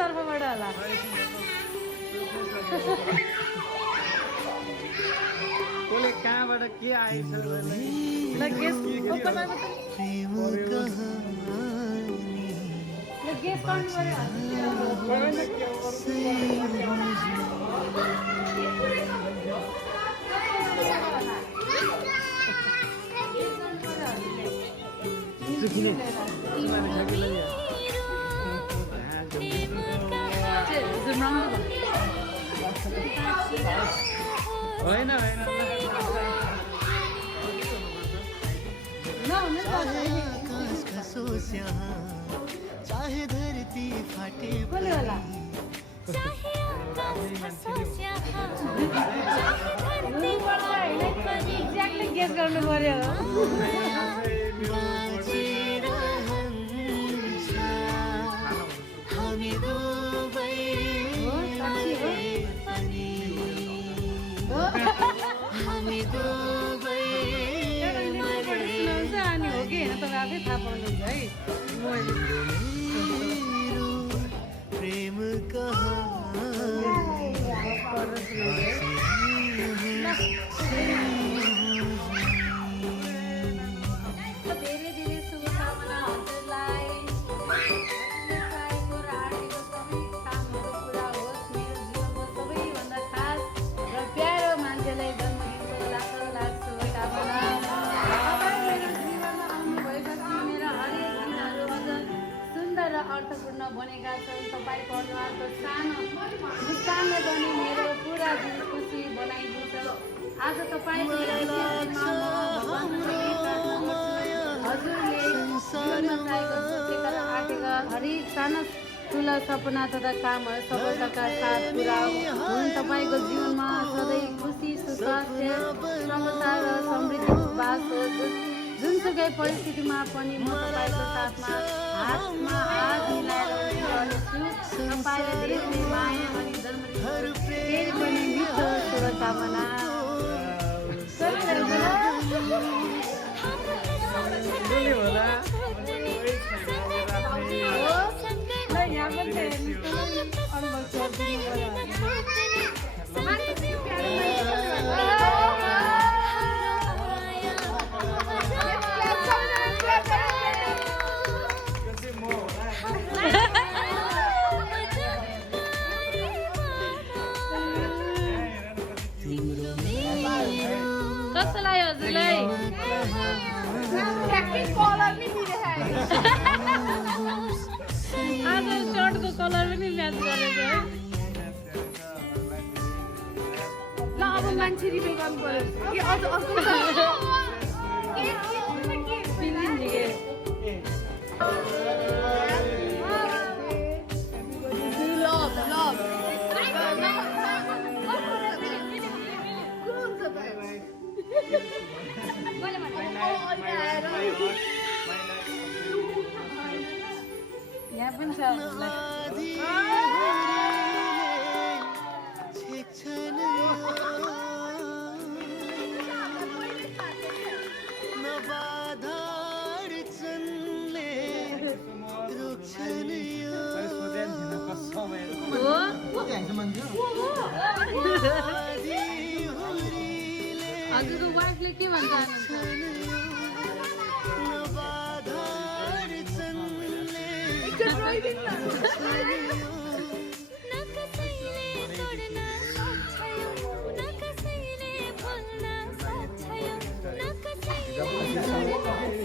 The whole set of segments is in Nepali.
तर्फबाट होला कसले कहाँबाट के आएछ होइन चाहे धरती फाटे एक्ज्याक्टली गेस गर्नु पर्यो हामी दुबै हामी दुबै अनि हो कि होइन तपाईँ आफै थाहा पाउनुहुन्छ है प्रेम धेरै धेरै शुभकामना हजुरलाई चाहेको र आँटेको सबै कामहरू पुरा होस् मेरो जीवनमा सबैभन्दा खास र प्यारो मान्छेलाई जन्मदिनको लाख लाख शुभकामना तपाईँ मेरो जीवनमा आउनुभएपछि मेरो हरेक दिनहरू अझ सुन्दर र अर्थपूर्ण बनेका छन् तपाईँको अनुहारको सानो मुस्कानले पनि मेरो पुरा दिन खुसी बनाइदिन्छ आज तपाईँको हजुरले जीवनमा चाहेको सोचेका र आँटेका हरेक सानो ठुला सपना तथा कामहरू सफलताका साथ पुरा हुन् तपाईँको जीवनमा सधैँ खुसी सुस्वास्थ्य समता र समृद्धिको बास होस् जुनसुकै परिस्थितिमा पनि म तपाईँको साथमा हातमा हात मिलाएर रहनेछु तपाईँलाई धेरै माया अनि जन्मदिनको फेरि पनि मिठो शुभकामना होला यहाँ पनि अनुभव कस्तो लाग्यो हजुरलाई आज सर्टको कलर पनि म्याच गरेको है ल अब मान्छे रिभ्यू गर्नु पर्यो यहाँ पनि छ हजुरको वाइफले के भन्छ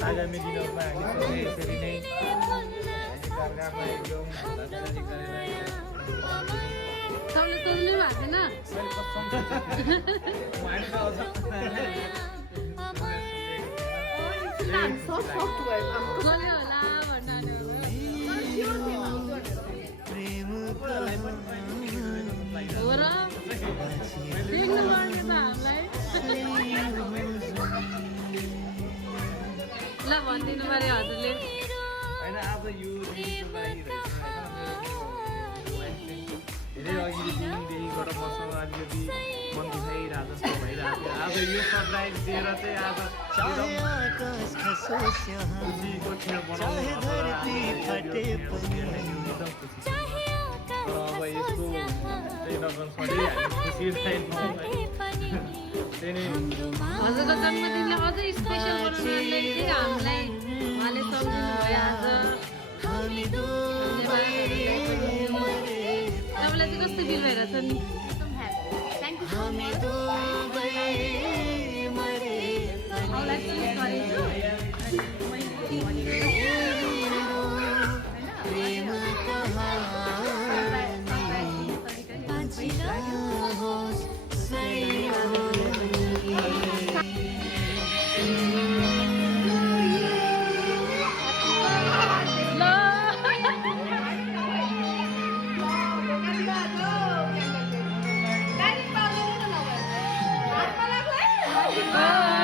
आगामी दिनहरूमा हामी यसरी नै एकअर्कामा एकदम भाषारी गरेर सबले सोध्नु भएको छैन गऱ्यो होला भन्नु हो र देख्नु पर्ने त हामीलाई दिनु पर्यो हजुरले। होइन आज यो दिनको लागि रहेछ होइन, मेरो धेरै अघिदेखि गएर मसँग अलिकति मन दुखाइरहेको जस्तो भइरहेको थियो। आज यो सरप्राइज दिएर चाहिँ आज चाहे आकाश खसोस् यहाँ, खुसीको खेल बनाउनु चाहे धरती फटे पनि, एकदम खुसी छ। तर अब यस्तो चाहिँ नगर्नु सधैँ हामी खुसी छैनौँ है। त्यही नै हजुरको जन्मदिनलाई अझै स्पेसल बनाउनलाई चाहिँ हामीलाई उहाँले सम्झिनु भयो आज। हामी तपाईँलाई चाहिँ कस्तो फिल भइरहेछ नि? हामी दुबै मरे औँलाई चुज गरेछु। प्रेम कहानी होस् ल